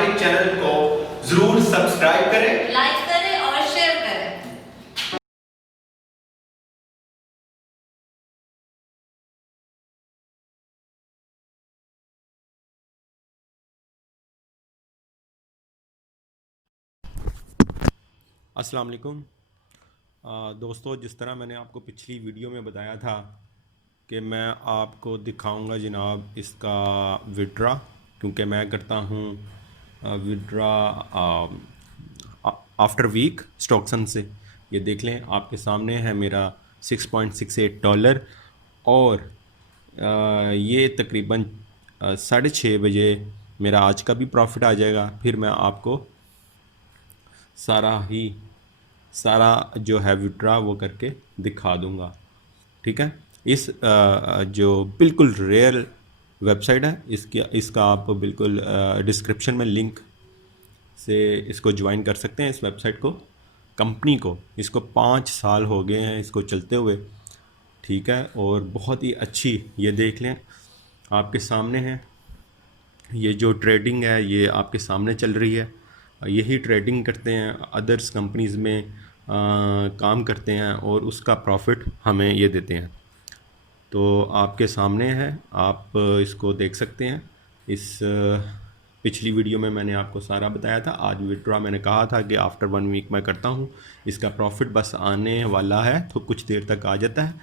हमारे चैनल को जरूर सब्सक्राइब करें, लाइक करें और शेयर करें। अस्सलाम वालेकुम दोस्तों, जिस तरह मैंने आपको पिछली वीडियो में बताया था कि मैं आपको दिखाऊंगा जनाब इसका विड्रा, क्योंकि मैं करता हूँ विड्रा आफ्टर वीक स्टॉक्सन से। ये देख लें, आपके सामने है मेरा $6.68 और ये तकरीबन 6:30 बजे मेरा आज का भी प्रॉफिट आ जाएगा। फिर मैं आपको सारा जो है विड्रा वो करके दिखा दूंगा, ठीक है। इस जो बिल्कुल रेयर वेबसाइट है, इसका आप बिल्कुल डिस्क्रिप्शन में लिंक से इसको ज्वाइन कर सकते हैं। इस वेबसाइट को, कंपनी को, इसको 5 साल हो गए हैं इसको चलते हुए, ठीक है। और बहुत ही अच्छी, ये देख लें आपके सामने है, ये जो ट्रेडिंग है ये आपके सामने चल रही है। यही ट्रेडिंग करते हैं, अदर्स कंपनीज़ में काम करते हैं और उसका प्रॉफिट हमें ये देते हैं। तो आपके सामने है, आप इसको देख सकते हैं। इस पिछली वीडियो में मैंने आपको सारा बताया था। आज विड्रॉ मैंने कहा था कि आफ्टर 1 वीक मैं करता हूँ। इसका प्रॉफिट बस आने वाला है, तो कुछ देर तक आ जाता है,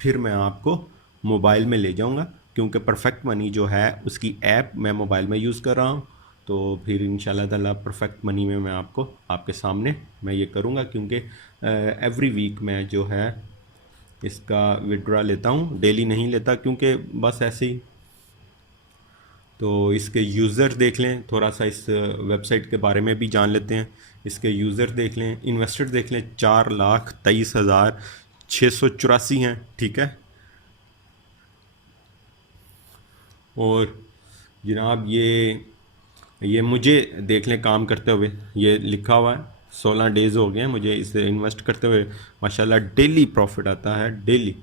फिर मैं आपको मोबाइल में ले जाऊँगा, क्योंकि परफेक्ट मनी जो है उसकी ऐप मैं मोबाइल में यूज़ कर रहा हूँ। तो फिर इंशाल्लाह ताला परफेक्ट मनी में मैं आपको आपके सामने मैं ये करूँगा, क्योंकि एवरी वीक मैं जो है इसका विड्रा लेता हूँ, डेली नहीं लेता, क्योंकि बस ऐसे ही। तो इसके यूज़र देख लें, थोड़ा सा इस वेबसाइट के बारे में भी जान लेते हैं। इसके यूज़र देख लें, इन्वेस्टर देख लें, 4,23,684 हैं, ठीक है। और जनाब ये मुझे देख लें काम करते हुए, ये लिखा हुआ है 16 डेज़ हो गए हैं मुझे इसे इन्वेस्ट करते हुए। माशाल्लाह डेली प्रॉफिट आता है, डेली।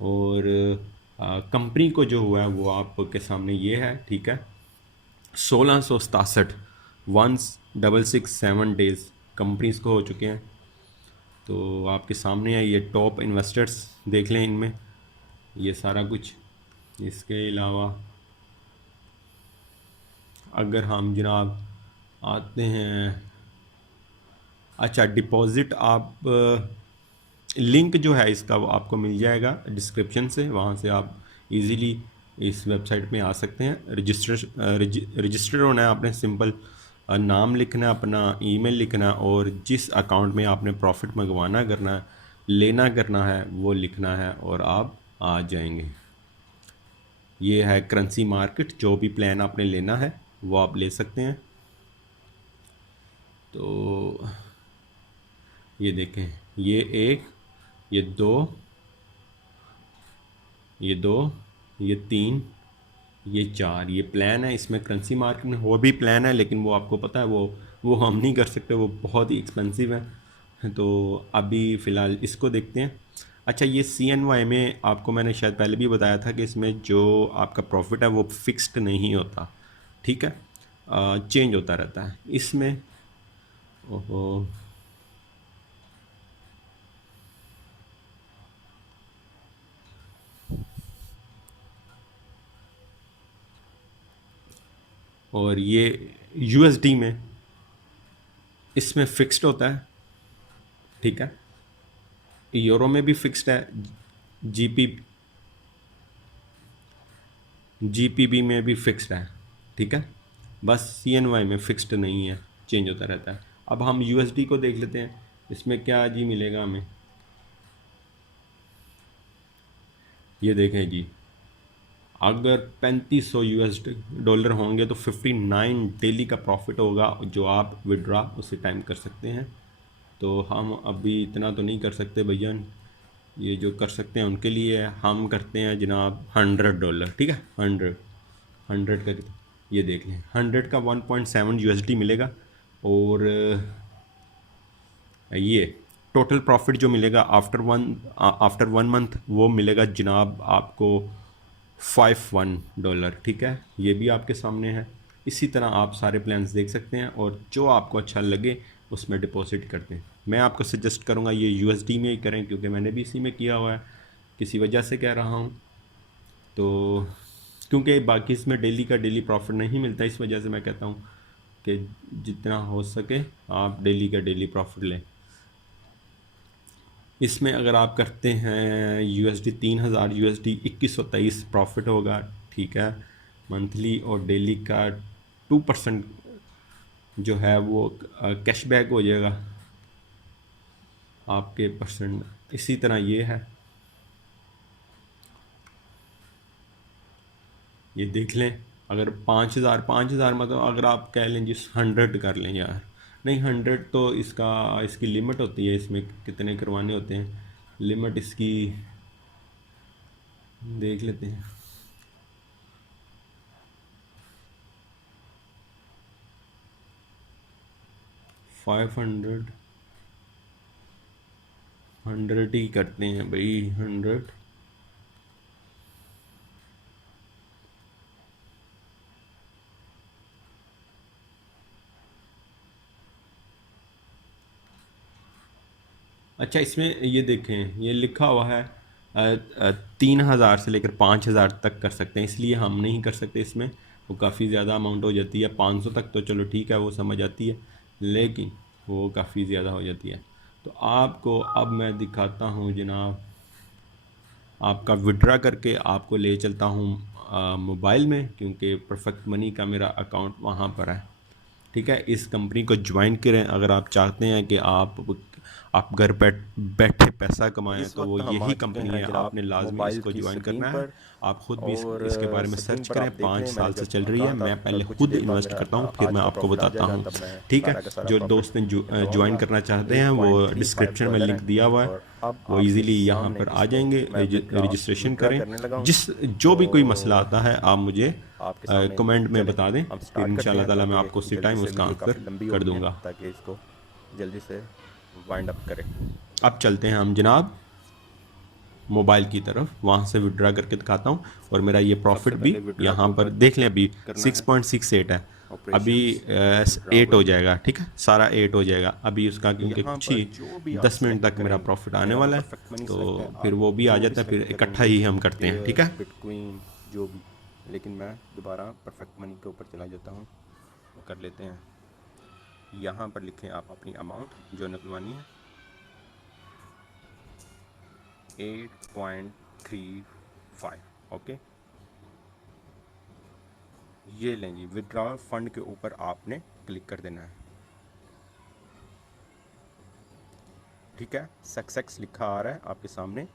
और कंपनी को जो हुआ है वो आपके सामने ये है, ठीक है। 1667 1667 डेज़ कंपनीज को हो चुके हैं। तो आपके सामने है, ये टॉप इन्वेस्टर्स देख लें, इनमें ये सारा कुछ। इसके अलावा अगर हम जनाब आते हैं, अच्छा डिपॉज़िट, आप लिंक जो है इसका वो आपको मिल जाएगा डिस्क्रिप्शन से, वहाँ से आप इजीली इस वेबसाइट में आ सकते हैं। रजिस्टर होना है आपने, सिंपल नाम लिखना है, अपना ईमेल लिखना है, और जिस अकाउंट में आपने प्रॉफिट मंगवाना करना है, लेना करना है, वो लिखना है, और आप आ जाएंगे। ये है करेंसी मार्केट, जो भी प्लान आपने लेना है वो आप ले सकते हैं। तो ये देखें, ये 1, ये 2, ये 2, ये 3, ये 4, ये प्लान है। इसमें करेंसी मार्केट में वो भी प्लान है, लेकिन वो आपको पता है वो हम नहीं कर सकते, वो बहुत ही एक्सपेंसिव है। तो अभी फ़िलहाल इसको देखते हैं। अच्छा, ये CNY में आपको मैंने शायद पहले भी बताया था कि इसमें जो आपका प्रॉफिट है वो फिक्स्ड नहीं होता, ठीक है, चेंज होता रहता है इसमें। ओहो, और ये USD में इसमें फ़िक्स्ड होता है, ठीक है। यूरो में भी फ़िक्स्ड है, GPB में भी फ़िक्स्ड है, ठीक है। बस CNY में फ़िक्स्ड नहीं है, चेंज होता रहता है। अब हम USD को देख लेते हैं, इसमें क्या जी मिलेगा हमें। ये देखें जी, अगर 3500 $US होंगे तो 59 डेली का प्रॉफिट होगा, जो आप विड्रा उसी टाइम कर सकते हैं। तो हम अभी इतना तो नहीं कर सकते भैया, ये जो कर सकते हैं उनके लिए है। हम करते हैं जनाब $100, ठीक है। 100 का ये देख लें, 100 का 1.7 USD मिलेगा। और ये टोटल प्रॉफिट जो मिलेगा आफ्टर 1 मंथ, वो मिलेगा जनाब आपको $51, ठीक है। ये भी आपके सामने है। इसी तरह आप सारे प्लान्स देख सकते हैं और जो आपको अच्छा लगे उसमें डिपॉजिट कर दें। मैं आपको सजेस्ट करूँगा ये USD में ही करें, क्योंकि मैंने भी इसी में किया हुआ है, किसी वजह से कह रहा हूँ। तो क्योंकि बाकी इसमें डेली का डेली प्रॉफिट नहीं मिलता, इस वजह से मैं कहता हूँ कि जितना हो सके आप डेली का डेली प्रॉफिट लें। इसमें अगर आप करते हैं USD 3000, USD 2123 प्रॉफिट होगा, ठीक है। मंथली और डेली का 2% जो है वो कैशबैक हो जाएगा आपके परसेंट। इसी तरह ये है, ये देख लें। अगर 5000 मतलब अगर आप कह लें जिस 100 कर लें यार, नहीं 100 तो इसकी लिमिट होती है, इसमें कितने करवाने होते हैं, लिमिट इसकी देख लेते हैं। $500 100 ही करते हैं भाई, 100। अच्छा, इसमें ये देखें, ये लिखा हुआ है 3000 से लेकर 5000 तक कर सकते हैं, इसलिए हम नहीं कर सकते इसमें, वो काफ़ी ज़्यादा अमाउंट हो जाती है। 500 तक तो चलो ठीक है, वो समझ आती है, लेकिन वो काफ़ी ज़्यादा हो जाती है। तो आपको अब मैं दिखाता हूँ जनाब, आपका विड्रा करके आपको ले चलता हूँ मोबाइल में, क्योंकि परफेक्ट मनी का मेरा अकाउंट वहाँ पर है, ठीक है। इस कंपनी को ज्वाइन करें अगर आप चाहते हैं कि आप घर बैठे पैसा कमाएं, इस तो वो वक्त हम आ यही चुके कंपनी हैं है, जनाब आपने लाजमी मोबाइल इसको की ज्वाइन स्क्रीन करना है। पर आप खुद भी और इसके बारे में स्क्रीन सर्च पर करें। आप देख 5 लें, साल मैंने से जब चल रही है, कहा था मैं पहले कुछ खुद देर बाद इन्वेस्ट मेरा करता हूँ, फिर आज मैं का आपको प्रॉफिट आ बताता जाएगा, हूँ, तब मैं ठीक है। सारा का सारा जो प्रॉफिट दोस्त ने ज्वाइन निकलवाऊंगा। करना चाहते हैं वो 8.35 डिस्क्रिप्शन में डॉलर लिंक है दिया हुआ है, और अब वो आपके इजीली यहाँ सामने पर आ इसको जाएंगे, मैं रजिस्ट्रेशन विड्रा करें। करने लगा हूँ। जो तो भी कोई मसला आता है आप मुझे आपके सामने कमेंट में चले बता दें, हम फिर स्टार्ट करते इंशाल्लाह हैं, ताला मैं ताकि आपको उसी जल्दी टाइम से उसका वीडियो आंसर काफ़ी लंबी हो कर गई है, दूंगा। ताकि इसको जल्दी से वाइंड अप करें। अब चलते हैं हम जनाब मोबाइल की तरफ, वहाँ से विड्रा करके दिखाता हूँ। और मेरा ये प्रॉफिट सबसे भी पहले विड्रा यहाँ के पर ऊपर देख लें, अभी करना है 6.68 है, अभी ऑपरेशंस 8 हो विड्रावल। जाएगा, ठीक है, सारा 8 हो जाएगा अभी उसका, क्योंकि यहाँ कुछ पर ही जो भी आप 10 मिनट सेलेक्ट तक मेरा करें, प्रॉफिट आने मेरा तो वाला है, परफेक्ट मनी तो सेलेक्ट है, फिर आप वो भी आ जो भी जाता है, फिर सेलेक्ट इकट्ठा करेंगे, ही हम करते हैं, ठीक है। बिटकॉइन जो भी, लेकिन मैं दोबारा परफेक्ट मनी के ऊपर चला जाता हूँ, कर लेते हैं। यहाँ पर लिखें आप अपनी अमाउंट जो निकलवानी है, 8.35, ओके। ये लें जी, विड्रॉ फंड के ऊपर आपने क्लिक कर देना है, ठीक है। सक्सेस लिखा आ रहा है आपके सामने।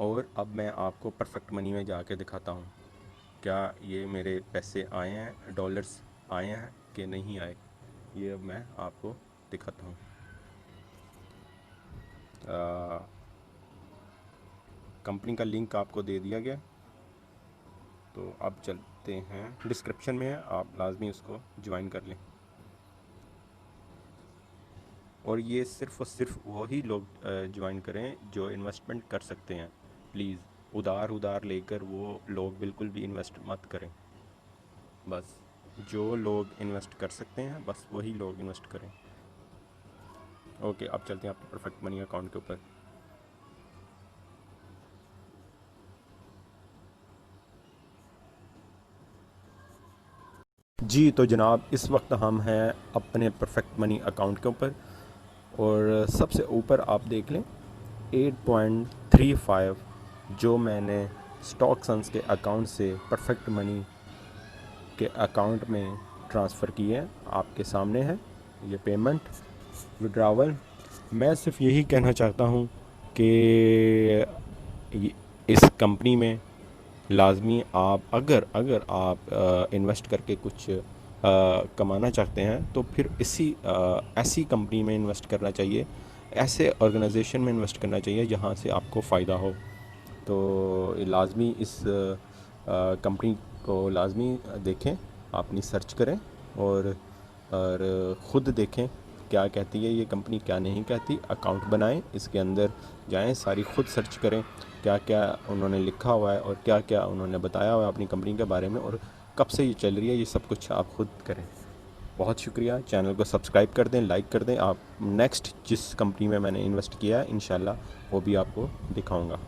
और अब मैं आपको परफेक्ट मनी में जाके दिखाता हूँ क्या ये मेरे पैसे आए हैं, डॉलर्स आए हैं कि नहीं आए, ये अब मैं आपको दिखाता हूँ। कंपनी का लिंक आपको दे दिया गया, तो अब चलते हैं, डिस्क्रिप्शन में है, आप लाजमी उसको ज्वाइन कर लें। और ये सिर्फ़ और सिर्फ वही लोग ज्वाइन करें जो इन्वेस्टमेंट कर सकते हैं, प्लीज़। उधार लेकर वो लोग बिल्कुल भी इन्वेस्ट मत करें, बस जो लोग इन्वेस्ट कर सकते हैं बस वही लोग इन्वेस्ट करें। ओके, अब चलते हैं आपके परफेक्ट मनी अकाउंट के ऊपर। जी तो जनाब, इस वक्त हम हैं अपने परफेक्ट मनी अकाउंट के ऊपर, और सबसे ऊपर आप देख लें 8.35 जो मैंने स्टॉक सन्स के अकाउंट से परफेक्ट मनी के अकाउंट में ट्रांसफ़र किए हैं, आपके सामने है ये पेमेंट विड्रावल। मैं सिर्फ यही कहना चाहता हूँ कि इस कंपनी में लाजमी आप अगर आप इन्वेस्ट करके कुछ कमाना चाहते हैं तो फिर ऐसी कंपनी में इन्वेस्ट करना चाहिए, ऐसे ऑर्गेनाइजेशन में इन्वेस्ट करना चाहिए जहाँ से आपको फ़ायदा हो। तो लाजमी इस कंपनी को लाजमी देखें, अपनी सर्च करें और ख़ुद देखें क्या कहती है ये कंपनी, क्या नहीं कहती। अकाउंट बनाएं, इसके अंदर जाएं, सारी खुद सर्च करें क्या क्या उन्होंने लिखा हुआ है और क्या क्या उन्होंने बताया हुआ है अपनी कंपनी के बारे में, और कब से ये चल रही है, ये सब कुछ आप खुद करें। बहुत शुक्रिया। चैनल को सब्सक्राइब कर दें, लाइक कर दें। आप नेक्स्ट जिस कंपनी में मैंने इन्वेस्ट किया है इंशाल्लाह वो भी आपको दिखाऊंगा।